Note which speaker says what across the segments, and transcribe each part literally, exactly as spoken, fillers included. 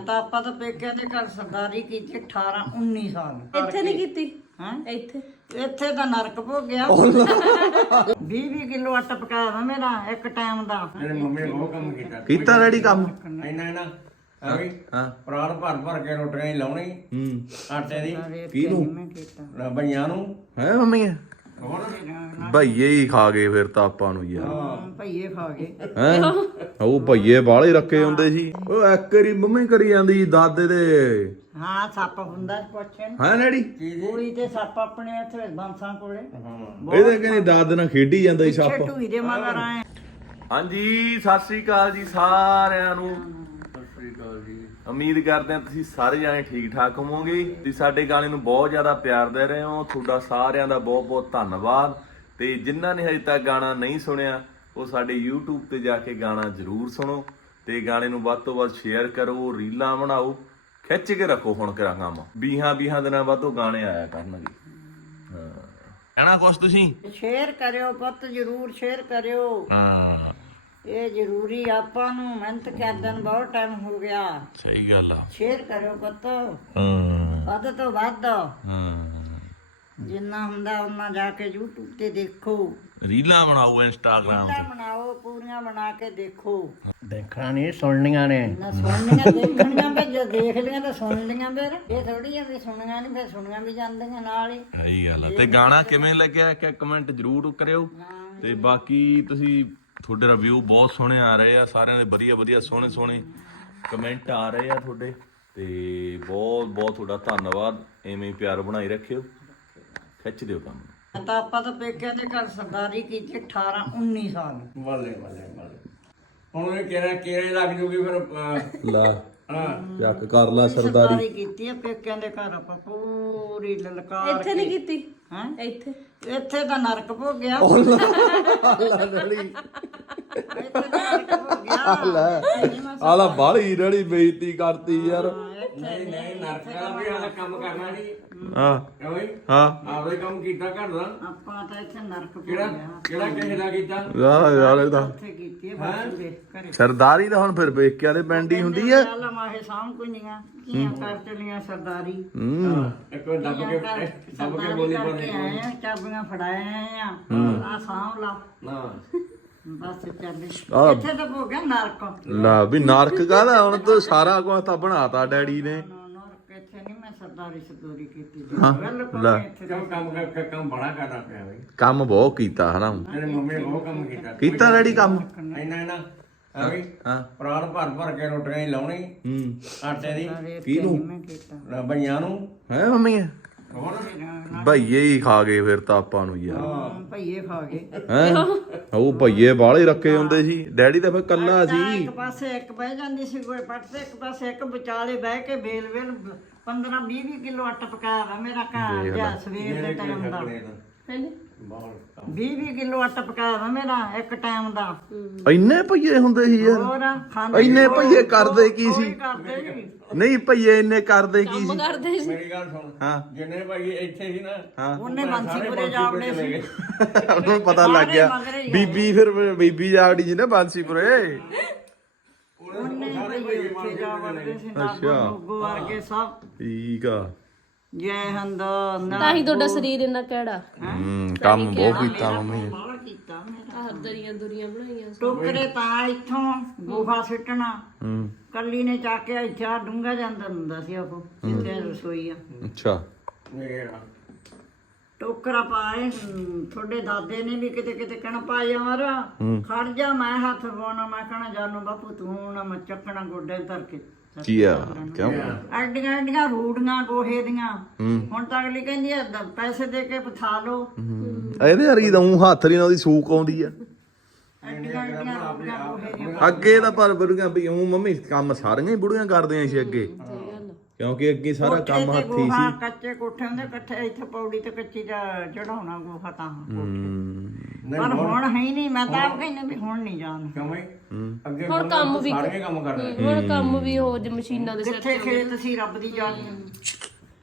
Speaker 1: ਤਾਂ ਆਪਾਂ ਤਾਂ ਪੇਕਿਆਂ ਦੇ ਘਰ ਸਰਦਾਰੀ ਕੀਤੀ ਅਠਾਰਾਂ ਉੱਨੀ ਸਾਲ।
Speaker 2: ਇੱਥੇ ਨਹੀਂ ਕੀਤੀ
Speaker 1: ਹਾਂ
Speaker 2: ਇੱਥੇ
Speaker 1: ਇੱਥੇ ਤਾਂ ਨਰਕ ਭੋਗਿਆ। ਵੀਹ ਵੀਹ ਕਿਲੋ ਆਟਾ ਪਕਾਇਆ ਵਾ ਮੇਰਾ ਇੱਕ ਟਾਈਮ ਦਾ।
Speaker 3: ਮੇਰੇ ਮੰਮੀ ਨੇ ਬਹੁਤ ਕੰਮ ਕੀਤਾ
Speaker 4: ਕੀਤਾ ਰੈਡੀ ਕੰਮ
Speaker 3: ਇੰਨਾ ਇੰਨਾ ਐਵੇਂ ਪ੍ਰਾਣ ਭਰ ਭਰ ਕੇ ਰੋਟੀਆਂ ਹੀ ਲਾਉਣੀ
Speaker 4: ਹੂੰ
Speaker 3: ਆਟੇ ਦੀ
Speaker 4: ਕਿਹਨੂੰ
Speaker 1: ਮੈਂ ਕੀਤਾ
Speaker 3: ਬਈਆਂ ਨੂੰ
Speaker 4: ਹੈ ਮੰਮੀ
Speaker 3: ਹੋਰ
Speaker 4: ਭਈਏ ਹੀ ਖਾ ਗਏ ਫਿਰ ਤਾਂ ਆਪਾਂ ਨੂੰ ਯਾਰ
Speaker 1: ਹਾਂ, ਭਈਏ ਖਾ ਗਏ।
Speaker 4: ਹੈ ਉਹ ਭਈਏ ਬਾਲੇ ਰੱਖੇ ਹੁੰਦੇ ਸੀ। ਉਹ ਇੱਕ ਵਾਰੀ ਮੰਮੀ ਕਰੀ ਜਾਂਦੀ ਦਾਦੇ ਦੇ
Speaker 1: ਹਾਂ ਸੱਪ ਹੁੰਦਾ ਪੁੱਛੇ
Speaker 4: ਹੈ ਡੈਡੀ
Speaker 1: ਪੂਰੀ ਤੇ ਸੱਪ ਆਪਣੇ ਇੱਥੇ ਬੰਸਾਂ ਕੋਲੇ।
Speaker 4: ਇਹਦੇ ਕਹਿੰਦੇ ਦਾਦੇ ਨਾਲ ਖੇਡੀ ਜਾਂਦਾ ਸੀ ਸੱਪ।
Speaker 1: ਢੂਈ ਦੇ ਮਗਰ ਆਏ।
Speaker 4: ਹਾਂਜੀ ਸਤਿ ਸ੍ਰੀ ਅਕਾਲ ਜੀ ਸਾਰਿਆਂ ਨੂੰ। ਸਤਿ ਸ੍ਰੀ ਅਕਾਲ ਜੀ। ਉਮੀਦ ਕਰਦੇ ਹਾਂ ਤੁਸੀਂ ਸਾਰੇ ਜਾਣੇ ਠੀਕ ਠਾਕ ਹੋਵੋਗੇ। ਤੁਸੀਂ ਸਾਡੇ ਗਾਣੇ ਨੂੰ ਬਹੁਤ ਜ਼ਿਆਦਾ ਪਿਆਰ ਦੇ ਰਹੇ ਹੋ, ਤੁਹਾਡਾ ਸਾਰਿਆਂ ਦਾ ਬਹੁਤ ਬਹੁਤ ਧੰਨਵਾਦ। ਤੇ ਜਿਨ੍ਹਾਂ ਨੇ ਹਜੇ ਤੱਕ ਗਾਣਾ ਨਹੀਂ ਸੁਣਿਆ ਉਹ ਸਾਡੇ YouTube ਤੇ ਜਾ ਕੇ ਗਾਣਾ ਜ਼ਰੂਰ ਸੁਣੋ ਤੇ ਗਾਣੇ ਨੂੰ ਵੱਧ ਤੋਂ ਵੱਧ ਸ਼ੇਅਰ ਕਰੋ, ਰੀਲਾਂ ਬਣਾਓ, ਖਿੱਚ ਕੇ ਰੱਖੋ। ਹੁਣ ਕਰਾਂ ਕੰਮ ਵੀਹਾਂ ਵੀਹਾਂ ਦਿਨਾਂ ਬਾਅਦ ਉਹ ਗਾਣੇ ਆਇਆ ਕਰਨਗੇ। ਹਾਂ ਕਹਿਣਾ ਕੁਛ ਤੁਸੀਂ
Speaker 1: ਸ਼ੇਅਰ ਕਰਿਓ ਪੁੱਤ, ਜ਼ਰੂਰ ਸ਼ੇਅਰ ਕਰਿਓ।
Speaker 4: ਹਾਂ
Speaker 1: ਇਹ ਜ਼ਰੂਰੀ ਆਪਾਂ ਨੂੰ ਮਿਹਨਤ ਕਰਦਿਆਂ ਨੂੰ ਬਹੁਤ ਟਾਈਮ ਹੋ ਗਿਆ।
Speaker 4: ਸਹੀ ਗੱਲ ਆ।
Speaker 1: ਸ਼ੇਅਰ ਕਰਿਓ ਪੁੱਤ,
Speaker 4: ਹਾਂ
Speaker 1: ਵੱਧ ਤੋਂ ਵੱਧ
Speaker 4: ਹਾਂ
Speaker 1: ਜਿੰਨਾ ਹੁੰਦਾ ਉਹਨਾਂ ਜਾ ਕੇ YouTube ਤੇ ਦੇਖੋ,
Speaker 4: ਰੀਲਾਂ ਬਣਾਓ, ਇੰਸਟਾਗ੍ਰਾਮ
Speaker 1: ਰੀਲਾਂ ਬਣਾਓ, ਪੂਰੀਆਂ ਬਣਾ ਕੇ ਦੇਖੋ।
Speaker 3: ਦੇਖਣਾ ਨਹੀਂ ਸੁਣਨੀਆਂ ਨੇ
Speaker 1: ਨਾ ਸੁਣਨੀਆਂ ਦੇਖਣੀਆਂ ਵੀ ਜੇ ਦੇਖ ਲਈਆਂ ਤਾਂ ਸੁਣ ਲਈਆਂ। ਫਿਰ ਇਹ ਥੋੜੀ ਆ ਵੀ ਸੁਣੀਆਂ ਨਹੀਂ, ਫਿਰ ਸੁਣੀਆਂ ਵੀ ਜਾਂਦੀਆਂ ਨਾਲ ਹੀ।
Speaker 4: ਸਹੀ ਗੱਲ ਆ। ਤੇ ਗਾਣਾ ਕਿਵੇਂ ਲੱਗਿਆ ਇੱਕ ਕਮੈਂਟ ਜ਼ਰੂਰ ਕਰਿਓ। ਤੇ ਬਾਕੀ ਤੁਸੀਂ ਤੁਹਾਡੇ ਰਿਵਿਊ ਬਹੁਤ ਸੋਹਣੇ ਆ ਰਹੇ ਆ, ਸਾਰਿਆਂ ਦੇ ਵਧੀਆ ਵਧੀਆ ਸੋਹਣੇ ਸੋਹਣੇ ਕਮੈਂਟ ਆ ਰਹੇ ਆ ਤੁਹਾਡੇ। ਤੇ ਬਹੁਤ ਬਹੁਤ ਤੁਹਾਡਾ ਧੰਨਵਾਦ। ਐਵੇਂ ਹੀ ਪਿਆਰ ਬਣਾਈ ਰੱਖਿਓ, ਖਿੱਚ ਦਿਓ ਕੰਮ।
Speaker 1: ਤਾਂ ਆਪਾਂ ਤਾਂ ਪੇਕਿਆਂ ਦੇ ਘਰ ਸਰਦਾਰੀ ਕੀਤੀ ਅਠਾਰਾਂ ਉੱਨੀ ਸਾਲ।
Speaker 3: ਬੱਲੇ ਬੱਲੇ ਬੱਲੇ ਹੁਣ ਇਹ ਕਿਹੜਾ ਕਿਹੜੇ ਲੱਗ ਜੂਗੀ ਫਿਰ ਅਹ,
Speaker 4: ਲਾ
Speaker 3: ਹਾਂ
Speaker 4: ਚੱਕ ਕਰ ਲਾ ਸਰਦਾਰੀ।
Speaker 1: ਸਰਦਾਰੀ ਕੀਤੀ ਆ ਪੇਕਿਆਂ ਦੇ ਘਰ ਆਪਾਂ ਪੂਰੀ ਲਲਕਾਰ।
Speaker 2: ਇੱਥੇ ਨਹੀਂ ਕੀਤੀ
Speaker 1: ਹਾਂ
Speaker 2: ਇੱਥੇ
Speaker 1: ਇੱਥੇ ਤਾਂ ਨਰਕ ਭੋਗਿਆ।
Speaker 4: ਲਾ ਡੜੀ
Speaker 1: ਇੱਥੇ ਤਾਂ ਨਰਕ ਭੋਗਿਆ।
Speaker 4: ਆਲਾ ਬਾਲੀ ਡੜੀ ਬੇਇੱਜ਼ਤੀ ਕਰਤੀ ਯਾਰ।
Speaker 3: ਨਹੀਂ ਨਹੀਂ ਨਰਕਾਂ ਵੀ ਆਹ ਕੰਮ ਕਰਨਾ ਨਹੀਂ
Speaker 4: ਹਾਂ
Speaker 3: ਕਿਉਂ ਬਈ
Speaker 4: ਹਾਂ
Speaker 3: ਆਪਦੇ ਕੰਮ ਕੀਤਾ ਘਰ ਦਾ
Speaker 1: ਆਪਾਂ ਤਾਂ ਇੱਥੇ ਨਰਕ
Speaker 3: ਕਿਹੜਾ
Speaker 1: ਭੋਗਿਆ।
Speaker 3: ਕਿਹੜਾ ਕਿਸੇ ਦਾ ਕੀਤਾ
Speaker 4: ਯਾਰ ਯਾਰ ਇਹਦਾ
Speaker 1: ਇੱਥੇ ਕੀਤੀ ਆ ਬਾਪੂ ਦੇ ਘਰੇ।
Speaker 4: ਸਰਦਾਰੀ ਤਾਂ ਹੁਣ ਫਿਰ ਵੇਖਿਆ ਦੇ ਪਿੰਡ ਹੀ ਹੁੰਦੀ ਆ।
Speaker 1: ਚੱਲ ਮਾਹੇ ਸਾਂਭ ਕੁਈਆਂ ਕੀਆਂ ਕਰ ਚਲੀਆਂ ਸਰਦਾਰੀ।
Speaker 4: ਹੂੰ
Speaker 3: ਇੱਕ ਵਾਰ ਦੱਬ ਕੇ ਦੱਬ ਕੇ ਬੋਲੀ
Speaker 1: ਕਰਕੇ
Speaker 3: ਪਾਉਂਦੇ
Speaker 1: ਆਏ ਆ, ਚਾਬੀਆਂ ਫੜਾਏ ਆਏ ਆ। ਆ ਸਾਂਭ ਲਾ
Speaker 3: ਨਾ
Speaker 1: ਬਸ ਚੱਲ।
Speaker 4: ਆਹ।
Speaker 1: ਇੱਥੇ ਤਾਂ ਭੋਗਿਆ ਨਰਕ।
Speaker 4: ਲਾ ਵੀ ਨਰਕ ਕਾਹਦਾ, ਹੁਣ ਤਾਂ ਸਾਰਾ ਕੁਝ ਤਾਂ ਬਣਾਤਾ ਡੈਡੀ ਨੇ।
Speaker 1: ਨਰਕ ਇੱਥੇ ਨਹੀਂ ਮੈਂ ਸਰਦਾਰੀ ਸਰਦੂਰੀ ਕੀਤੀ।
Speaker 4: ਹਾਂ,
Speaker 1: ਬਿਲਕੁਲ
Speaker 4: ਲੈ।
Speaker 1: ਨਹੀਂ ਇੱਥੇ।
Speaker 3: ਕਿਉਂ ਕੰਮ ਕਰ ਕੰਮ ਬੜਾ ਕਰਦਾ ਪਿਆ ਬਈ
Speaker 4: ਕੰਮ ਬਹੁਤ ਕੀਤਾ ਹਨਾ।
Speaker 3: ਮੇਰੇ ਮੰਮੀ ਨੇ ਬਹੁਤ ਕੰਮ ਕੀਤਾ
Speaker 4: ਕੀਤਾ ਡੈਡੀ ਕੰਮ।
Speaker 3: ਇੰਨਾ ਇੰਨਾ ਐਵੇਂ
Speaker 4: ਹਾਂ
Speaker 3: ਪ੍ਰਾਣ ਭਰ ਭਰ ਕੇ ਰੋਟੀਆਂ ਹੀ ਲਾਉਣੀ
Speaker 4: ਹੂੰ
Speaker 3: ਆਟੇ ਦੀ
Speaker 4: ਕਿਹਨੂੰ
Speaker 1: ਮੈਂ ਕੀਤਾ।
Speaker 3: ਬਈਆਂ ਨੂੰ
Speaker 4: ਹੈ ਮੰਮੀ
Speaker 3: ਹੋਰ
Speaker 4: ਭਈਏ ਹੀ ਖਾ ਗਏ ਫਿਰ ਤਾਂ ਆਪਾਂ ਨੂੰ ਯਾਰ।
Speaker 1: ਹਾਂ, ਭਈਏ ਖਾ ਗਏ।
Speaker 4: ਹੈ ਉਹ ਭਈਏ ਬਾਲੇ ਰੱਖੇ ਹੁੰਦੇ ਸੀ। ਡੈਡੀ ਤਾਂ ਫਿਰ ਕੱਲਾ
Speaker 1: ਤਾਂ
Speaker 4: ਸੀ।
Speaker 1: ਇੱਕ ਪਾਸੇ ਇੱਕ ਬਹਿ ਜਾਂਦੀ ਸੀ ਕੋਈ ਪੱਟ ਤੇ, ਇੱਕ ਪਾਸੇ ਇੱਕ ਵਿਚਾਲੇ ਬਹਿ ਕੇ ਵੇਲ ਵੇਲ ਪੰਦਰਾਂ ਵੀਹ ਵੀਹ ਕਿਲੋ ਆਟਾ ਪਕਾਇਆ ਵਾ ਮੇਰਾ ਘਰ ਜਾਂ ਸਵੇਰ ਦੇ ਟਾਈਮ ਦਾ।
Speaker 2: ਹਾਂਜੀ
Speaker 3: ਬਹੁਤ
Speaker 1: ਵੀਹ ਵੀਹ ਕਿਲੋ ਆਟਾ ਪਕਾਇਆ ਵਾ ਮੇਰਾ ਇੱਕ ਟਾਈਮ ਦਾ।
Speaker 4: ਇੰਨੇ ਭਈਏ ਹੁੰਦੇ ਸੀ ਯਾਰ।
Speaker 1: ਹੋਰ ਖਾਂਦੇ
Speaker 4: ਇੰਨੇ ਭਈਏ ਕਰਦੇ ਕੀ
Speaker 1: ਕੋਈ
Speaker 4: ਸੀ?
Speaker 1: ਕਰਦੇ ਨੀ।
Speaker 4: ਨਹੀਂ ਭਈਏ ਇੰਨੇ ਕਰਦੇ ਕੀ ਸੀ?
Speaker 2: ਕਰਦੇ ਸੀ
Speaker 3: ਮੇਰੀ ਗੱਲ ਸੁਣ
Speaker 4: ਹਾਂ
Speaker 3: ਜਿੰਨੇ ਭਾਈ ਇੱਥੇ ਸੀ ਨਾ
Speaker 4: ਹਾਂ
Speaker 1: ਉਹਨੇ ਬਾਂਸੀਪੁਰੇ ਜਾ ਵੜੇ ਸੀ।
Speaker 4: ਉਹਨੂੰ ਪਤਾ ਲੱਗ ਗਿਆ।
Speaker 1: ਮਗਰ ਹੀ
Speaker 4: ਬੀਬੀ ਫਿਰ ਬੀਬੀ ਜਾਵੜੀ ਜੀ ਨਾ ਬਾਂਸੀਪੁਰੇ।
Speaker 1: ਉਹਨੇ ਭਈਏ ਉੱਥੇ ਜਾ ਵੜਦੇ ਸੀ। ਨਾਗੋ ਨੁਗੋ ਵਰਗੇ ਸਭ।
Speaker 4: ਠੀਕ ਆ।
Speaker 1: ਜੈ ਹਿੰਦ।
Speaker 2: ਤਾਂ ਹੀ ਤੁਹਾਡਾ ਸਰੀਰ ਇੰਨਾ ਕਿਹੜਾ
Speaker 4: ਹੂੰ ਕੰਮ ਬਹੁਤ ਕੀਤਾ ਮੰਮੀ ਨੇ।
Speaker 1: ਬਾਹਲਾ ਕੀਤਾ ਮੇਰਾ।
Speaker 2: ਆਹ ਦਰੀਆਂ ਦੁਰੀਆਂ ਬਣਾਈਆਂ
Speaker 1: ਟੋਕਰੇ ਤਾਂ ਇੱਥੋਂ ਗੋਹਾ ਸਿੱਟਣਾ।
Speaker 4: ਹੂੰ
Speaker 1: ਕੱਲੀ ਨੇ ਚੱਕ ਕੇ ਇੱਥੇ ਆ ਡੂੰਘਾ ਜਾਂਦਾ ਹੁੰਦਾ ਸੀ ਉਹ ਜਿੱਥੇ ਰਸੋਈ ਆ।
Speaker 4: ਅੱਛਾ
Speaker 3: ਮੇਰੇ
Speaker 1: ਟੋਕਰਾ ਪਾਏ। ਹਮ, ਤੁਹਾਡੇ ਦਾਦੇ ਨੇ ਵੀ ਕਿਤੇ ਕਿਤੇ ਕਹਿਣਾ ਪਾ ਯਾਰ ਖੜ ਜਾ ਮੈਂ ਹੱਥ ਪਾਉਣਾ। ਮੈਂ ਕਹਿਣਾ ਜਾਨੂ ਬਾਪੂ ਤੂੰ ਨਾ ਮੈਂ ਚੱਕਣਾ ਗੋਡੇ ਧਰ ਕੇ।
Speaker 4: ਕੀ ਆ ਕਿਉਂ?
Speaker 1: ਐਡੀਆਂ ਐਡੀਆਂ ਰੂੜੀਆਂ ਗੋਹੇ ਦੀਆਂ। ਹੁਣ ਤਾਂ ਅਗਲੀ ਕਹਿੰਦੀ ਆ ਦ- ਪੈਸੇ ਦੇ ਕੇ ਪਥਾ ਲਓ।
Speaker 4: ਇਹਦੇ ਵਰਗੀ ਤਾਂ ਊਂ ਹੱਥ ਨਹੀਂ ਉਹਦੀ ਸੂਕ ਆਉਂਦੀ ਆ।
Speaker 1: ਐਡੀਆਂ ਐਡੀਆਂ ਰੂੜੀਆਂ ਗੋਹੇ ਦੀਆਂ।
Speaker 4: ਅੱਗੇ ਤਾਂ ਪਰ ਬੁੜੀਆਂ ਵੀ ਊਂ ਮੰਮੀ ਕੰਮ ਸਾਰੀਆਂ ਹੀ ਬੁੜੀਆਂ ਕਰਦੀਆਂ ਸੀ ਅੱਗੇ, ਕਿਉਂਕਿ ਅੱਗੇ ਸਾਰਾ ਕੰਮ
Speaker 1: ਕੋਠੇ ਤੇ
Speaker 4: ਹੱਥੀ
Speaker 1: ਗੋਹਾ
Speaker 4: ਸੀ।
Speaker 1: ਕੱਚੇ ਕੋਠੇ ਹੁੰਦੇ ਇਕੱਠੇ ਇੱਥੇ ਪੌੜੀ ਤੇ ਕੱਚੀ ਦਾ ਚੜਾਉਣਾ ਗੋਹਾ ਤਾਂ।
Speaker 4: ਹੂੰ
Speaker 1: ਪਰ ਹੁਣ ਹੈ ਹੀ ਨਹੀਂ। ਮੈਂ ਤਾਂ ਆਪ ਕਹਿੰਦੀ ਵੀ ਹੁਣ ਨਹੀਂ ਜਾਣ।
Speaker 3: ਕਿਉਂ ਬਈ ਅੱਗੇ
Speaker 2: ਹੁਣ ਕੰਮ ਵੀ
Speaker 3: ਸਾਰੇ ਕੰਮ ਕਰਦੇ
Speaker 2: ਹੁਣ ਕੰਮ ਵੀ ਹੋ ਜ ਮਸ਼ੀਨਾਂ ਦੇ ਸਿਰ
Speaker 1: ਜਿੱਥੇ ਖੇਤ ਸੀ ਰੱਬ ਦੀ ਜਾਨ।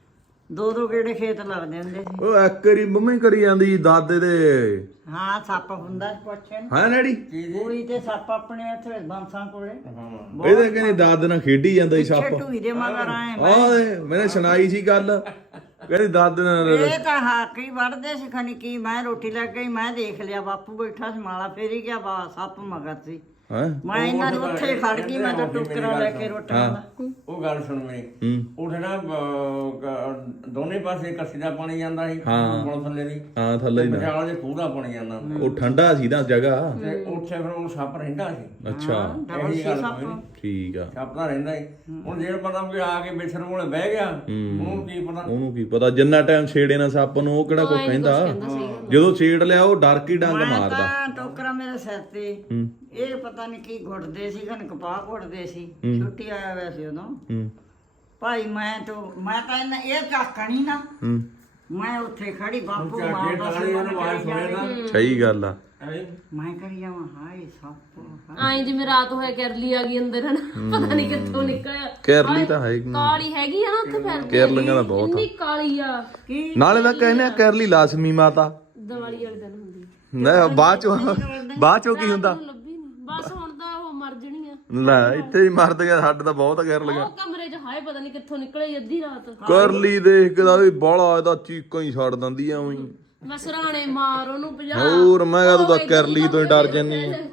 Speaker 1: ਦੋ ਦੋ ਗੇੜੇ ਖੇਤ ਲੱਗਦੇ ਹੁੰਦੇ ਸੀ।
Speaker 4: ਉਹ ਇੱਕ ਵਾਰੀ ਮੰਮੀ ਕਰੀ ਜਾਂਦੀ ਦਾਦੇ ਦੇ
Speaker 1: ਹਾਂ ਸੱਪ ਹੁੰਦਾ ਸੀ ਪੁੱਛੇ ਨੂੰ
Speaker 4: ਹਾਂ ਡੈਡੀ
Speaker 1: ਕੁੜੀ ਤੇ ਸੱਪ ਆਪਣੇ ਇੱਥੇ ਬੰਸਾਂ ਕੋਲੇ
Speaker 4: ਇਹਦੇ ਕਹਿੰਦੇ ਦਾਦੇ ਨਾਲ ਖੇਡੀ ਜਾਂਦਾ ਸੀ ਸੱਪ
Speaker 1: ਢੂਈ ਦੇ ਮਗਰ ਆਏ
Speaker 4: ਆਹ ਮੈਨੇ ਸੁਣਾਈ ਸੀ ਗੱਲ ਕਹਿੰਦੀ ਦਾਦੇ ਨਾਲ
Speaker 1: ਇਹ ਤਾਂ ਹਾਕੀ ਵੜਦੇ ਸੀ ਖਣੀ ਕੀ ਮੈਂ ਰੋਟੀ ਲੈ ਗਈ ਮੈਂ ਦੇਖ ਲਿਆ ਬਾਪੂ ਬੈਠਾ ਸੀ ਮਾਲਾ ਫੇਰੀ ਗਿਆ ਬਾ ਸੱਪ ਮਗਰ ਸੀ
Speaker 4: ਹਾਂ
Speaker 1: ਮੈਂ ਇਹਨਾਂ ਨੂੰ ਉੱਥੇ ਖੜ ਗਈ ਮੈਂ ਤਾਂ ਟੋਕਰਾ ਲੈ ਕੇ ਰੋਟੀਆਂ ਦਾ
Speaker 3: ਉਹ ਗੱਲ ਸੁਣ ਮੇਰੀ
Speaker 4: ਹੂੰ
Speaker 3: ਉੱਠਣਾ ਦੋਨੇ ਪਾਸੇ ਕੱਸੀ ਦਾ ਪਾਣੀ ਜਾਂਦਾ ਸੀ ਪੁਲ ਥੱਲੇ ਦੀ
Speaker 4: ਹਾਂ ਥੱਲੇ ਹੀ ਨਾ
Speaker 3: ਵਿਚਾਲੇ ਦੇ ਖੂਹ ਦਾ ਪਾਣੀ ਜਾਂਦਾ
Speaker 4: ਉਹ ਠੰਡਾ ਸੀ ਨਾ ਜਗ੍ਹਾ
Speaker 3: ਤੇ ਉੱਥੇ ਫਿਰ ਉਹ ਸੱਪ ਰਹਿੰਦਾ ਸੀ।
Speaker 4: ਅੱਛਾ
Speaker 3: ਇਹੀ ਗੱਲ ਕੋਈ ਨੀ।
Speaker 4: ਠੀਕ ਆ
Speaker 3: ਸੱਪ ਤਾਂ ਰਹਿੰਦਾ ਹੀ ਹੁਣ ਜੇ ਪਤਾ ਵੀ ਆ ਕੇ ਵਿਛੜ ਕੋਲੇ ਬਹਿ ਗਿਆ ਉਹਨੂੰ ਕੀ ਪਤਾ।
Speaker 4: ਉਹਨੂੰ ਕੀ ਪਤਾ ਜਿੰਨਾ ਟਾਈਮ ਛੇੜੇ ਨਾ ਸੱਪ ਨੂੰ ਉਹ ਕਿਹੜਾ ਕੋਈ ਕਹਿੰਦਾ ਜਦੋਂ ਛੇੜ ਲਿਆ ਉਹ ਡਰ ਕੀ ਡੰਗ ਮਾਰਦਾ
Speaker 1: ਤਾਂ ਟੋਕਰਾ ਮੇਰੇ ਸਿਰ ਤੇ ਇਹ ਪਤਾ ਨਹੀਂ ਕੀ ਘੁੱਟਦੇ ਸੀ ਖਨ ਕਪਾਹ ਘੁੱਟਦੇ ਸੀ ਛੁੱਟੀ ਆਇਆ ਹੋਇਆ ਸੀ ਉਦੋਂ
Speaker 4: ਹੂੰ
Speaker 1: ਭਾਈ ਮੈਂ ਤਾਂ ਮੈਂ ਤਾਂ ਇਹਨਾਂ ਇਹ ਝਾਕਣੀ ਨਾ
Speaker 4: ਹੂੰ
Speaker 1: ਮੈਂ ਉੱਥੇ ਖੜੀ ਬਾਪੂ
Speaker 3: ਝਾਕੇ
Speaker 1: ਮਾਰਦਾ
Speaker 3: ਟਾਲੀ
Speaker 1: ਸੀ
Speaker 3: ਉਹਨੂੰ ਆਵਾਜ਼ ਸੁਣੇ ਨਾ
Speaker 4: ਸਹੀ ਗੱਲ ਆ
Speaker 1: ਮੈਂ ਕਰੀ ਜਾਵਾਂ ਹਾਏ ਸੱਪ
Speaker 2: ਆਏ ਜਿਵੇਂ ਰਾਤ ਹੋਇਆ ਕਰਲੀ ਆ ਗਈ ਅੰਦਰ ਹਨ ਪਤਾ ਨਹੀਂ ਕਿੱਥੋਂ ਨਿਕਲਿਆ
Speaker 4: ਕੇਰਲੀ ਤਾਂ ਹੈ
Speaker 2: ਕਾਲੀ ਹੈਗੀ ਆ ਨਾ ਉੱਥੇ ਫਿਰ
Speaker 4: ਕੇਰਲੀਆਂ ਦਾ ਬਹੁਤ
Speaker 2: ਇੰਨੀ ਕਾਲੀ ਆ
Speaker 1: ਕੀ
Speaker 4: ਨਾਲੇ ਤਾਂ ਕਹਿੰਦੇ ਆ ਕੇਰਲੀ ਲਾਜ਼ਮੀ ਮਾਤਾ
Speaker 2: ਦੀਵਾਲੀ ਵਾਲੇ ਦਿਨ ਹੁੰਦੀ
Speaker 4: ਨਾ ਬਾਅਦ ਚੋਂ ਬਾਅਦ ਚੋਂ ਕੀ ਹੁੰਦਾ
Speaker 2: ਲੱਭੀ ਨਹੀਂ ਬਸ ਹੁਣ ਤਾਂ ਉਹ ਮਰ ਜਣੀ ਆ
Speaker 4: ਲੈ ਇੱਥੇ ਹੀ ਮਰਦ ਗਿਆ ਸਾਡੇ ਤਾਂ ਬਹੁਤ ਕੇਰਲੀਆਂ
Speaker 2: ਉਹ ਕਮਰੇ 'ਚ ਹਾਏ ਪਤਾ ਨਹੀਂ ਕਿੱਥੋਂ ਨਿਕਲੇ ਅੱਧੀ ਰਾਤ
Speaker 4: ਕਰਲੀ ਦੇਖ ਕੇ ਤਾਂ ਵੀ ਬਾਲਾ ਇਹਦਾ ਚੀਕਾਂ ਹੀ ਛੱਡ ਦਿੰਦੀ ਆ ਉਹੀ
Speaker 2: ਮੈਂ ਸਰਾਣੇ ਮਾਰ ਉਹਨੂੰ ਪੰਜਾਹ
Speaker 4: ਹੋਰ ਮੈਂ ਕਹਾਂ ਤੂੰ ਤਾਂ ਕਰਲੀ ਤੋਂ ਹੀ ਡਰ ਜੰਨੀ ਆ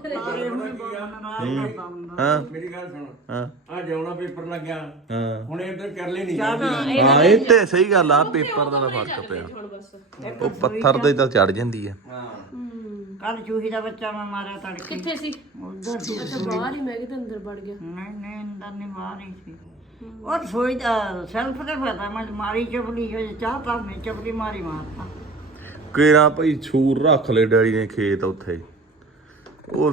Speaker 4: ਹਾਂ
Speaker 3: ਮੇਰੀ ਗੱਲ ਸੁਣ
Speaker 4: ਹਾਂ
Speaker 3: ਆ ਜਾਉਣਾ ਪੇਪਰ ਲੱਗਿਆ
Speaker 4: ਹਾਂ
Speaker 3: ਹੁਣ ਇੱਧਰ ਕਰ ਲਈ ਨਹੀਂ ਜਾਂਦੀ
Speaker 4: ਹਾਂ ਇਹ ਤੇ ਸਹੀ ਗੱਲ ਆ ਪੇਪਰ ਦਾ ਤਾਂ ਫਰਕ ਪਿਆ
Speaker 2: ਹੁਣ ਬਸ
Speaker 4: ਉਹ ਪੱਥਰ ਤੇ ਤਾਂ ਚੜ ਜਾਂਦੀ ਆ
Speaker 3: ਹਾਂ
Speaker 1: ਕੱਲ ਚੂਹੀ ਦਾ ਬੱਚਾ ਮੈਂ ਮਾਰਿਆ ਤੜਕੇ
Speaker 2: ਕਿੱਥੇ ਸੀ
Speaker 1: ਉਧਰ ਸੀ
Speaker 2: ਅੱਛਾ ਬਾਹਰ ਹੀ ਮੈਂ ਕਿਤੇ ਅੰਦਰ ਵੜ ਗਿਆ
Speaker 1: ਨਹੀਂ ਨਹੀਂ ਅੰਦਰ ਨਹੀਂ ਬਾਹਰ ਹੀ ਸੀ ਉਹ ਸੋਈ ਦਾ ਸੈਲਫ ਤੇ ਪਤਾ ਮੈਂ ਮਾਰੀ ਚਪਲੀ ਹੋ ਚਾਹ ਤਾਂ ਮੈਂ ਚਪਲੀ ਮਾਰੀ ਮਾਰਤਾ
Speaker 4: ਕਿਹੜਾ ਭਾਈ ਛੂਰ ਰੱਖ ਲੈ ਡੈਡੀ ਨੇ ਖੇਤ ਉੱਥੇ ਉਹ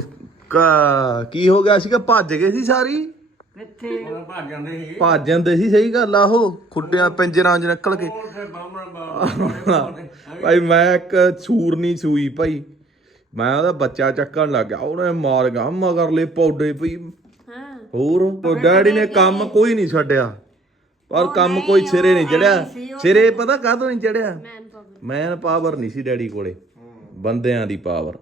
Speaker 4: ਕਾ ਕੀ ਹੋ ਗਿਆ ਸੀਗਾ ਭੱਜ ਗਏ ਸੀ ਸਾਰੀ
Speaker 1: ਕਿੱਥੇ
Speaker 3: ਉਹ ਭੱਜ ਜਾਂਦੇ ਸੀ
Speaker 4: ਭੱਜ ਜਾਂਦੇ ਸੀ ਸਹੀ ਗੱਲ ਆ ਉਹ ਖੁੱਡਿਆਂ ਪਿੰਜਰਾਂ 'ਚ ਨਿਕਲ ਕੇ
Speaker 3: ਉੱਥੇ ਬਾਹਮਣ
Speaker 4: ਭਾਈ ਮੈਂ ਇੱਕ ਛੂਰ ਨਹੀਂ ਸੂਈ ਭਾਈ ਮੈਂ ਉਹਦਾ ਬੱਚਾ ਚੱਕਣ ਲੱਗ ਗਿਆ ਉਹਨੇ ਮਾਰ ਗਿਆ ਮਗਰਲੇ ਪੌਡੇ ਪਈ
Speaker 2: ਹਾਂ
Speaker 4: ਹੋਰ ਉਹ ਡੈਡੀ ਨੇ ਕੰਮ ਕੋਈ ਨਹੀਂ ਛੱਡਿਆ ਪਰ ਕੰਮ ਕੋਈ ਸਿਰੇ ਨਹੀਂ ਚੜਿਆ ਸਿਰੇ ਪਤਾ ਕਾਹਤੋਂ ਨਹੀਂ ਚੜਿਆ
Speaker 2: ਮੈਨ ਪਾਵਰ
Speaker 4: ਮੈਨ ਪਾਵਰ ਨਹੀਂ ਸੀ ਡੈਡੀ ਕੋਲੇ ਬੰਦਿਆਂ ਦੀ ਪਾਵਰ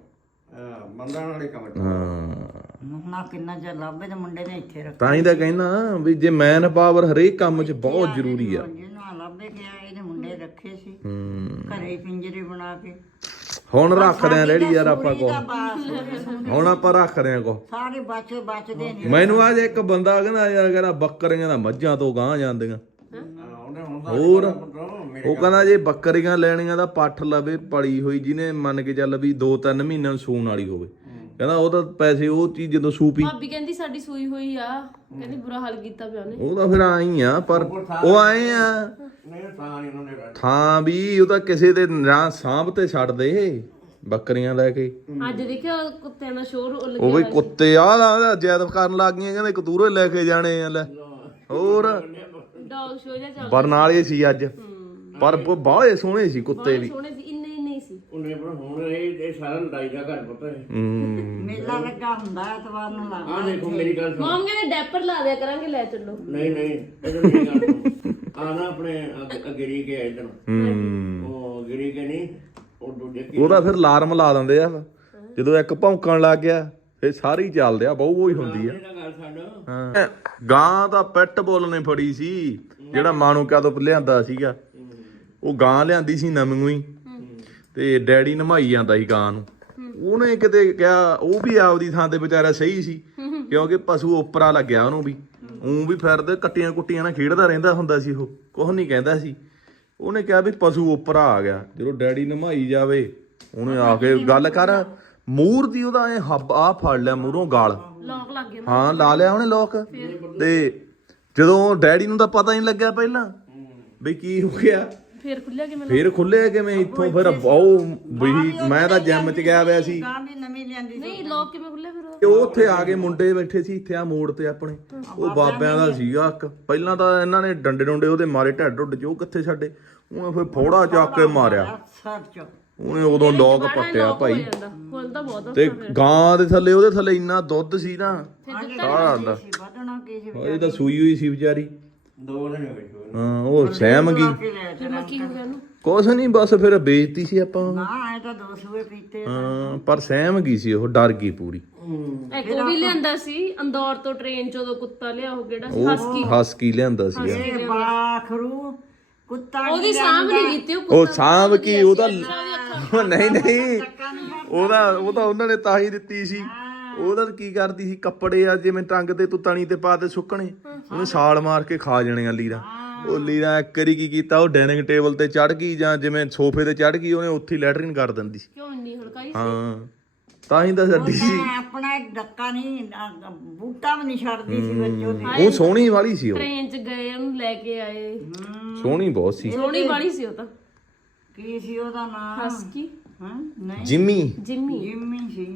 Speaker 3: ਬੰਦਾਂ ਵਾਲੇ ਕੰਮ
Speaker 4: ਹਾਂ
Speaker 1: ਨਾ ਕਿੰਨਾ ਚਿਰ ਲੱਭੇ ਤੇ ਮੁੰਡੇ ਨੇ ਇੱਥੇ ਰੱਖ
Speaker 4: ਤਾਂ ਹੀ ਤਾਂ ਕਹਿੰਦਾ ਵੀ ਜੇ ਮੈਨ ਪਾਵਰ ਹਰੇਕ ਕੰਮ 'ਚ ਬਹੁਤ ਜ਼ਰੂਰੀ ਆ
Speaker 1: ਜਿਹਨੂੰ ਲੱਭੇ ਗਿਆ ਇਹਦੇ ਮੁੰਡੇ ਰੱਖੇ ਸੀ
Speaker 4: ਹੂੰ
Speaker 1: ਘਰੇ ਹੀ ਪਿੰਜਰੇ ਬਣਾ ਕੇ
Speaker 4: ਹੁਣ ਰੱਖਦੇ ਆ ਡੈਡੀ ਯਾਰ ਆਪਾਂ ਕੋ
Speaker 1: ਤਾਂ ਬਸ
Speaker 4: ਹੁਣ ਆਪਾਂ ਰੱਖਦੇ ਆ ਕੋ
Speaker 1: ਸਾਰੇ ਬਚੇ ਬਚਦੇ ਨੇ
Speaker 4: ਮੈਨੂੰ ਅੱਜ ਇੱਕ ਬੰਦਾ ਕਹਿੰਦਾ ਯਾਰ ਕਹਿੰਦਾ ਬੱਕਰੀਆਂ ਦਾ ਮੱਝਾਂ ਤੋਂ ਗਾਂ ਜਾਂਦੀਆਂ
Speaker 3: ਉਹਨੇ ਹੁਣ
Speaker 4: ਹੋਰ
Speaker 3: ਮੇਰੇ
Speaker 4: ਉਹ ਕਹਿੰਦਾ ਜੇ ਬੱਕਰੀਆਂ ਲੈਣੀਆਂ ਤਾਂ ਪੱਠ ਲਵੇ ਪਲੀ ਹੋਈ ਜਿਹਨੇ ਮੰਨ ਕੇ ਚੱਲ ਵੀ ਦੋ ਤਿੰਨ ਮਹੀਨਿਆਂ ਨੂੰ ਸੂਣ ਵਾਲੀ ਹੋਵੇ ਕਹਿੰਦਾ ਉਹ ਤਾਂ ਪੈਸੇ ਉਹ ਚੀਜ਼ ਜਦੋਂ ਸੂਪੀ
Speaker 2: ਭਾਬੀ ਕਹਿੰਦੀ ਸਾਡੀ ਸੂਈ ਹੋਈ ਆ ਕਹਿੰਦੀ ਬੁਰਾ ਹਾਲ ਕੀਤਾ ਪਿਆ ਉਹਨੇ
Speaker 4: ਉਹ ਤਾਂ ਫਿਰ ਆਈ ਆ ਪਰ ਉਹ ਆਏ ਆ
Speaker 3: ਨਹੀਂ ਤਾਂ ਨਹੀਂ ਉਹਨੇ ਰਹਿਣਾ।
Speaker 4: ਥਾਂ ਵੀ ਉਹ ਤਾਂ ਕਿਸੇ ਦੇ ਨਾ ਸਾਂਭ ਤੇ ਛੱਡ ਦੇ ਬੱਕਰੀਆਂ ਲੈ ਕੇ
Speaker 2: ਅੱਜ ਦੇਖਿਆ ਉਹ ਕੁੱਤਿਆਂ ਦਾ ਸ਼ੋਰ
Speaker 4: ਉਹ
Speaker 2: ਲੱਗਿਆ
Speaker 4: ਵੀ ਕੁੱਤੇ ਆ ਦਾ ਜੈਦ ਕਰਨ ਲੱਗ ਗਈਆਂ ਕਹਿੰਦੇ ਕਤੂਰੇ ਲੈ ਕੇ ਜਾਣੇ ਆ ਲੈ ਹੋਰ
Speaker 2: ਡੌਗ ਸ਼ੋ ਜਿਹਾ ਚੱਲ
Speaker 4: ਬਰਨਾਲੇ ਸੀ ਅੱਜ ਪਰ ਬਾਹਲੇ ਸੋਹਣੇ ਸੀ ਕੁੱਤੇ ਵੀ
Speaker 2: ਸੋਹਣੇ ਸੀ ਇੰਨੇ ਹੀ ਨਹੀਂ ਸੀ
Speaker 3: ਉਹਨੇ ਪਰ ਹੁਣ ਇਹ ਇਹ ਸਾਰਾ ਲੜਾਈ ਦਾ ਘਰ ਪਤਾ ਹੈ
Speaker 4: ਹੂੰ
Speaker 1: ਮੇਲਾ ਲੱਗਾ ਹੁੰਦਾ ਐਤਵਾਰ ਨੂੰ
Speaker 3: ਆਹ
Speaker 1: ਲੱਗਦਾ
Speaker 3: ਦੇਖੋ ਮੇਰੀ ਗੱਲ ਸੁਣ
Speaker 2: ਮਾਮ ਕਹਿੰਦੇ ਡੈਪਰ ਲਾ ਦਿਆ ਕਰਾਂਗੇ ਲੈ ਚੱਲੋ
Speaker 3: ਨਹੀਂ ਨਹੀਂ ਇਧਰ ਮੇਰੀ ਗੱਲ ਸੁਣ ਆ ਨਾ ਆਪਣੇ ਅਗਰੀ ਕੇ ਇਧਰ
Speaker 4: ਹੂੰ
Speaker 3: ਉਹ ਗਿਰੀ ਕੇ ਨਹੀਂ ਉਹ ਦੂਜੇ ਕੀ
Speaker 4: ਉਹਦਾ ਫਿਰ ਅਲਾਰਮ ਲਾ ਦਿੰਦੇ ਆ ਜਦੋਂ ਇੱਕ ਭੌਂਕਣ ਲੱਗ ਗਿਆ ਫਿਰ ਸਾਰੀ ਚੱਲਦੇ ਆ ਬਹੁ ਬਹੁ ਹੀ ਹੁੰਦੀ ਆ
Speaker 3: ਇਹਦਾ ਗੱਲ ਛੱਡ
Speaker 4: ਹਾਂ ਗਾਂ ਤਾਂ ਪੈਟ ਬੋਲ ਨੇ ਫੜੀ ਸੀ ਜਿਹੜਾ ਮਾਨੂਕਾ ਤੋਂ ਲਿਆਂਦਾ ਸੀਗਾ ਉਹ ਗਾਂ ਲਿਆਂਦੀ ਸੀ ਨਵੀਂ ਹੀ ਤੇ ਡੈਡੀ ਨਮਾਈ ਜਾਂਦਾ ਸੀ ਗਾਂ ਨੂੰ ਉਹਨੇ ਕਿਤੇ ਕਿਹਾ ਉਹ ਵੀ ਆਪਦੀ ਥਾਂ ਤੇ ਵਿਚਾਰਾ ਸਹੀ ਸੀ ਕਿਉਂਕਿ ਪਸ਼ੂ ਉਪਰਾ ਲੱਗਿਆ ਉਹਨੂੰ ਵੀ ਉਹ ਵੀ ਫਿਰਦੇ ਕੱਟੀਆਂ ਕੁੱਟੀਆਂ ਨਾਲ ਖੇਡਦਾ ਰਹਿੰਦਾ ਹੁੰਦਾ ਸੀ ਉਹ ਕੁਝ ਨਹੀਂ ਕਹਿੰਦਾ ਸੀ ਉਹਨੇ ਕਿਹਾ ਵੀ ਪਸ਼ੂ ਉਪਰਾ ਆ ਗਿਆ ਜਦੋਂ ਡੈਡੀ ਨਮਾਈ ਜਾਵੇ ਉਹਨੇ ਆ ਕੇ ਗੱਲ ਕਰ ਮੂਰ ਦੀ ਉਹਦਾ ਐ ਹੱਬ ਆ ਫੜ ਲਿਆ ਮੂਹਰੋਂ ਗਾਲ
Speaker 2: ਲੌਕ ਲੱਗ ਗਿਆ
Speaker 4: ਹਾਂ ਲਾ ਲਿਆ ਉਹਨੇ ਲੋਕ ਤੇ ਜਦੋਂ ਡੈਡੀ ਨੂੰ ਤਾਂ ਪਤਾ ਨਹੀਂ ਲੱਗਿਆ ਪਹਿਲਾਂ ਵੀ ਕੀ ਹੋ ਗਿਆ
Speaker 2: ਫੇਰ ਖੁੱਲਿਆ ਕਿਵੇਂ
Speaker 4: ਫੇਰ ਖੁੱਲਿਆ ਕਿਵੇਂ ਇੱਥੋਂ ਫਿਰ ਉਹ ਵੀ ਮੈਂ ਤਾਂ ਜਿਮ ਚ ਗਿਆ ਹੋਇਆ ਸੀ
Speaker 1: ਗਾਂ ਵੀ ਨਵੀਂ ਲਿਆਂਦੀ ਸੀ
Speaker 2: ਨਹੀਂ ਲੌਕ ਕਿਵੇਂ ਖੁੱਲਿਆ ਫਿਰ ਉਹ?
Speaker 4: ਤੇ ਉਹ ਉੱਥੇ ਆ ਕੇ ਮੁੰਡੇ ਬੈਠੇ ਸੀ ਇੱਥੇ ਆ ਮੋੜ ਤੇ ਆਪਣੇ ਉਹ ਬਾਬਿਆਂ ਦਾ ਸੀਗਾ ਇੱਕ ਪਹਿਲਾਂ ਤਾਂ ਇਹਨਾਂ ਨੇ ਡੰਡੇ ਡੁੰਡੇ ਉਹਦੇ ਮਾਰੇ ਢੱਡ ਢੁੱਡ ਚ ਉਹ ਕਿੱਥੇ ਛੱਡੇ ਉਹਨੇ ਫਿਰ ਫੋੜਾ ਚੱਕ ਕੇ ਮਾਰਿਆ
Speaker 1: ਸਰ ਚ
Speaker 4: ਉਹਨੇ ਉਦੋਂ ਲੋਕ ਪੱਟਿਆ ਭਾਈ
Speaker 2: ਖੁੱਲਦਾ ਬਹੁਤ
Speaker 4: ਤੇ ਗਾਂ ਦੇ ਥੱਲੇ ਉਹਦੇ ਥੱਲੇ ਇੰਨਾ ਦੁੱਧ ਸੀ ਨਾ
Speaker 1: ਸੀ ਵਧਣਾ ਕੀ ਸੀ
Speaker 4: ਇਹ ਤਾਂ ਸੂਈ ਹੋਈ ਸੀ ਵਿਚਾਰੀ
Speaker 3: ਦੋ ਦਿਨ ਵਿੱਚ ਹੋਏ।
Speaker 4: ਹਾਂ ਉਹ ਸਹਿਮ ਗਈ
Speaker 1: ਕਿ ਲੈ
Speaker 2: ਫਿਰ ਮੈਂ ਕੀ ਹੋ ਗਿਆ ਉਹਨੂੰ
Speaker 4: ਕੁਛ ਨਹੀਂ ਬਸ ਫਿਰ ਬੇਇੱਜ਼ਤੀ ਸੀ ਆਪਾਂ
Speaker 1: ਨਾ ਐ ਤਾਂ ਦੋ ਸੂਏ ਪੀਤੇ ਆ।
Speaker 4: ਹਾਂ ਪਰ ਸਹਿਮ ਗਈ ਸੀ ਉਹ ਡਰ ਗਈ ਪੂਰੀ
Speaker 2: ਇੱਕ ਉਹ ਵੀ ਲਿਆਂਦਾ ਸੀ ਅੰਦੌਰ ਤੋਂ ਟ੍ਰੇਨ ਚ ਉਦੋਂ ਕੁੱਤਾ ਲਿਆ ਉਹ ਕਿਹੜਾ ਸੀ ਹਸਕੀ
Speaker 4: ਹਸਕੀ ਲਿਆਂਦਾ ਸੀ
Speaker 1: ਇਹ ਬਾਖਰੂ ਕੁੱਤਾ
Speaker 2: ਉਹਦੀ ਸਾਂਭ ਨਹੀਂ ਕੀਤੀ ਉਹ
Speaker 4: ਉਹ ਸਾਂਭ ਕੀ ਉਹਦਾ ਨਹੀਂ ਨਹੀਂ ਉਹਦਾ ਉਹ ਤਾਂ ਉਹਨਾਂ ਨੇ ਤਾਂ ਹੀ ਦਿੱਤੀ ਸੀ ਉਹਦਾ ਕੀ ਕਰਦੀ ਸੀ ਕੱਪੜੇ ਆ ਜਿਵੇਂ ਟੰਗ ਤੇ ਤੂੰ ਤਣੀ ਤੇ ਪਾ ਤੇ ਸੁੱਕਣੇ ਉਹਨੇ ਛਾਲ ਮਾਰ ਕੇ ਖਾ ਜਾਣੇ ਆ ਲੀਰਾ ਉਹ ਲੀਰਾ ਇੱਕ ਵਾਰੀ ਕੀ ਕੀਤਾ ਉਹ ਡਾਈਨਿੰਗ ਟੇਬਲ ਤੇ ਚੜ ਗਈ ਜਾਂ ਜਿਵੇਂ ਸੋਫੇ ਤੇ ਚੜ ਗਈ ਉਹਨੇ ਉੱਥੇ ਹੀ ਲੈਟਰਿਨ ਕਰ ਦਿੰਦੀ ਸੀ
Speaker 2: ਕਿਉਂ ਇੰਨੀ ਹਲਕਾਈ
Speaker 4: ਹਾਂ ਤਾਂ ਹੀ ਤਾਂ ਛੱਡੀ ਸੀ
Speaker 1: ਮੈਂ ਆਪਣਾ ਡੱਕਾ ਨਹੀਂ ਅ, ਬੂਟਾ ਵੀ ਨਹੀਂ ਛੱਡਦੀ ਸੀ ਬੱਚੋ ਦੀ
Speaker 4: ਉਹ ਸੋਹਣੀ ਵਾਲੀ ਸੀ ਉਹ
Speaker 2: ਟ੍ਰੇਨ ਚ ਗਏ ਉਹਨੂੰ ਲੈ ਕੇ ਆਏ
Speaker 4: ਸੋਹਣੀ ਬਹੁਤ ਸੀ
Speaker 2: ਸੋਹਣੀ ਵਾਲੀ ਸੀ ਉਹ ਤਾਂ
Speaker 1: ਕੀ ਸੀ ਉਹਦਾ ਨਾਮ
Speaker 2: ਹਸਕੀ
Speaker 1: ਹਾਂ ਨਹੀਂ
Speaker 4: ਜਿੰਮੀ
Speaker 2: ਜਿੰਮੀ
Speaker 1: ਜਿੰਮੀ ਸੀ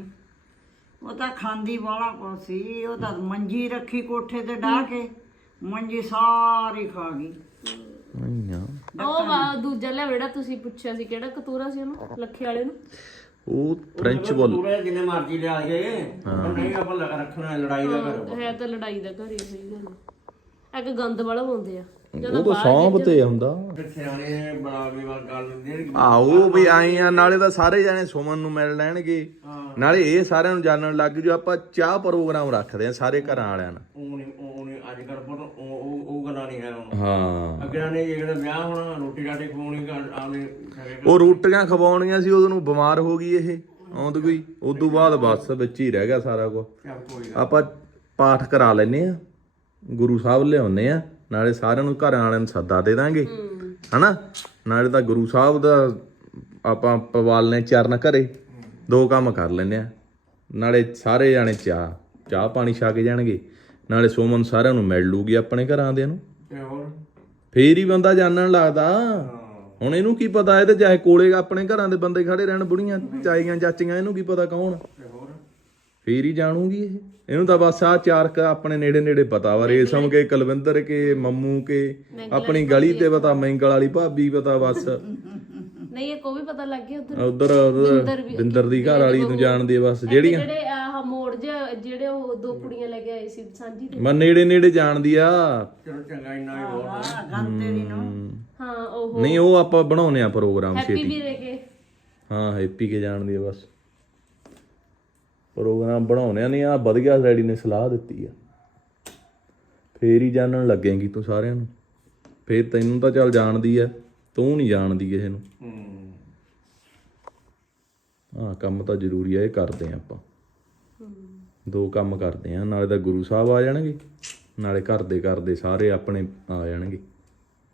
Speaker 1: ਉਹ ਤਾਂ ਖਾਂਦੀ ਵਾਲਾ ਕੋ ਸੀ ਉਹ ਤਾਂ ਮੰਜੀ ਰੱਖੀ ਕੋਠੇ ਤੇ ਡਾਹ ਕੇ ਮੰਜੀ ਸਾਰੀ ਖਾ ਗਈ
Speaker 4: ਆਈਆਂ
Speaker 2: ਉਹ ਵਾ ਦੂਜਾ ਲਿਆ ਜਿਹੜਾ ਤੁਸੀਂ ਪੁੱਛਿਆ ਸੀ ਕਿਹੜਾ ਕਤੂਰਾ ਸੀ ਉਹਨੂੰ ਲੱਖੇ ਵਾਲੇ ਨੂੰ
Speaker 4: ਉਹ ਫ੍ਰੈਂਚ ਬੋਲ
Speaker 3: ਪੂਰੇ ਜਿੰਨੇ ਮਰਜ਼ੀ ਲਿਆ ਕੇ ਪਰ ਨਹੀਂ ਆਪਾਂ ਲ- ਰੱਖਣਾ ਲੜਾਈ ਦਾ ਘਰ
Speaker 2: ਹੈ ਤਾਂ ਲੜਾਈ ਦਾ ਘਰ ਹੀ ਸਹੀ ਗੱਲ ਆ। ਇੱਕ ਗੰਦ ਵਾਲਾ ਹੁੰਦੇ ਆ
Speaker 4: ਉਹ ਤਾਂ ਸੌਂਪ ਤੇ ਹੁੰਦਾ
Speaker 3: ਫਿਰ ਸਿਆਣੇ ਬਣਾ ਕੇ ਗੱਲ ਕਰ ਲੈਂਦੇ ਨੇ
Speaker 4: ਆਹੋ ਵੀ ਆਏ ਆ ਨਾਲੇ ਤਾਂ ਸਾਰੇ ਜਾਣੇ ਸੁਮਨ ਨੂੰ ਮਿਲ ਲੈਣਗੇ ਨਾਲੇ ਇਹ ਸਾਰਿਆਂ ਨੂੰ ਜਾਣਨ ਲੱਗ ਜੋ ਆਪਾਂ ਚਾਹ ਪ੍ਰੋਗਰਾਮ ਰੱਖਦੇ ਆ ਸਾਰੇ ਘਰਾਂ ਵਾਲਿਆਂ ਨਾਲ
Speaker 3: ਉਹ ਨਹੀਂ ਉਹ ਨਹੀਂ ਅੱਜ ਕੱਲ ਪਰ ਉਹ ਉਹ ਉਹ ਗੱਲਾਂ ਨਹੀਂ ਹੈ ਹੁਣ
Speaker 4: ਹਾਂ
Speaker 3: ਅੱਗੇ ਨੇ ਜਿਹੜਾ ਵਿਆਹ ਹੋਣਾ ਰੋਟੀ ਰਾਟੀ ਖਵਾਉਣੀ ਆਉਣੇ
Speaker 4: ਉਹ ਰੋਟੀਆਂ ਖਵਾਉਣੀਆਂ ਸੀ ਉਦੋਂ ਨੂੰ ਬਿਮਾਰ ਹੋ ਗਈ ਇਹ ਆਉਂਦ ਕੋਈ ਉਦੋਂ ਬਾਅਦ ਬਸ ਵਿੱਚ ਹੀ ਰਹਿ ਗਿਆ ਸਾਰਾ ਕੁਝ
Speaker 3: ਕੋਈ
Speaker 4: ਆਪਾਂ ਪਾਠ ਕਰਾ ਲੈਨੇ ਆ ਗੁਰੂ ਸਾਹਿਬ ਲਿਆਉਨੇ ਆ ਨਾਲੇ ਸਾਰਿਆਂ ਨੂੰ ਘਰਾਂ ਵਾਲਿਆਂ ਨੂੰ ਸੱਦਾ ਦੇ ਦਾਂਗੇ ਹਨਾ ਨਾਲੇ ਤਾਂ ਗੁਰੂ ਸਾਹਿਬ ਦਾ ਆਪਾਂ ਪਵਾਲਨੇ ਚਰਨ ਘਰੇ ਦੋ ਕੰਮ ਕਰ ਲੈਨੇ ਆ ਨਾਲੇ ਸਾਰੇ ਜਾਣੇ ਚਾਹ ਚਾਹ ਪਾਣੀ ਛਕ ਜਾਣਗੇ ਨਾਲੇ ਸੋਮਨ ਸਾਰਿਆਂ ਨੂੰ ਮਿਲ ਲੂਗੀ ਆਪਣੇ ਘਰਾਂ ਦੇ ਨੂੰ
Speaker 3: ਤੇ ਹੋਰ
Speaker 4: ਫੇਰ ਹੀ ਬੰਦਾ ਜਾਣਨ ਲੱਗਦਾ ਹੁਣ ਇਹਨੂੰ ਕੀ ਪਤਾ ਇਹ ਤੇ ਚਾਹੇ ਕੋਲੇ ਆਪਣੇ ਘਰਾਂ ਦੇ ਬੰਦੇ ਖੜੇ ਰਹਿਣ ਬੁੜੀਆਂ ਚਾਈਆਂ ਚਾਚੀਆਂ ਇਹਨੂੰ ਕੀ ਪਤਾ ਕੌਣ
Speaker 3: ਤੇ ਹੋਰ
Speaker 4: ਫੇਰ ਹੀ ਜਾਣੂਗੀ ਇਹ ਇਹਨੂੰ ਤਾਂ ਬਸ ਆ ਚਾਰ ਕ ਆਪਣੇ ਨੇੜੇ ਨੇੜੇ ਪਤਾ ਵਾ ਰੇਸ਼ਮ ਕੇ ਕੁਲਵਿੰਦਰ ਕੇ ਮੰਮੂ ਕੇ ਆਪਣੀ ਗਲੀ ਤੇ ਪਤਾ ਮੈਂਗਲ ਵਾਲੀ ਭਾਬੀ ਪਤਾ ਬਸ
Speaker 2: ਨਹੀਂ ਇੱਕ ਉਹ ਵੀ ਪਤਾ ਲੱਗ ਗਿਆ ਉਧਰ
Speaker 4: ਉਧਰ ਬਿੰਦਰ ਦੀ ਘਰ ਵਾਲੀ ਨੂੰ ਜਾਣਦੀ ਆ ਬਸ ਜਿਹੜੀਆਂ
Speaker 2: ਜਿਹੜੇ ਆਹ ਮੋੜ ਜਿਹਾ ਜਿਹੜੇ ਉਹ ਦੋ ਕੁੜੀਆਂ ਲੈ ਕੇ ਆਏ ਸੀ ਸਾਂਝੀ ਤੇ
Speaker 4: ਮੈਂ ਨੇੜੇ ਨੇੜੇ ਜਾਣਦੀ ਆ
Speaker 3: ਚਲੋ ਚੰਗਾ ਇੰਨਾ ਹੀ ਬਹੁਤ ਹੈ
Speaker 1: ਆ ਗੰਤੇ ਦੀ ਨੂੰ
Speaker 2: ਹਾਂ ਉਹ
Speaker 4: ਨਹੀਂ ਉਹ ਆਪਾਂ ਬਣਾਉਨੇ ਆ ਪ੍ਰੋਗਰਾਮ
Speaker 2: ਹੈਪੀ
Speaker 4: ਛੇਤੀ
Speaker 2: ਵੀਰੇ ਕੇ
Speaker 4: ਹਾਂ ਹੈਪੀ ਕੇ ਜਾਣਦੀ ਆ ਬਸ ਪ੍ਰੋਗਰਾਮ ਬਣਾਉਣੇ ਨਹੀਂ ਆ ਵਧੀਆ ਰੈਡੀ ਨੇ ਸਲਾਹ ਦਿੱਤੀ ਆ ਫੇਰ ਹੀ ਜਾਣਨ ਲੱਗੇਗੀ ਤੂੰ ਸਾਰਿਆਂ ਨੂੰ ਫੇਰ ਤੈਨੂੰ ਤਾਂ ਚੱਲ ਜਾਣਦੀ ਆ ਤੂੰ ਨਹੀਂ ਜਾਣਦੀ ਕਿਸੇ ਨੂੰ
Speaker 3: ਹੂੰ
Speaker 4: ਆਹ ਕੰਮ ਤਾਂ ਜ਼ਰੂਰੀ ਆ ਇਹ ਕਰਦੇ ਆ ਆਪਾਂ ਦੋ ਕੰਮ ਕਰਦੇ ਆ ਨਾਲੇ ਤਾਂ ਗੁਰੂ ਸਾਹਿਬ ਆ ਜਾਣਗੇ ਨਾਲੇ ਘਰ ਦੇ ਕਰਦੇ ਸਾਰੇ ਆਪਣੇ ਆ ਜਾਣਗੇ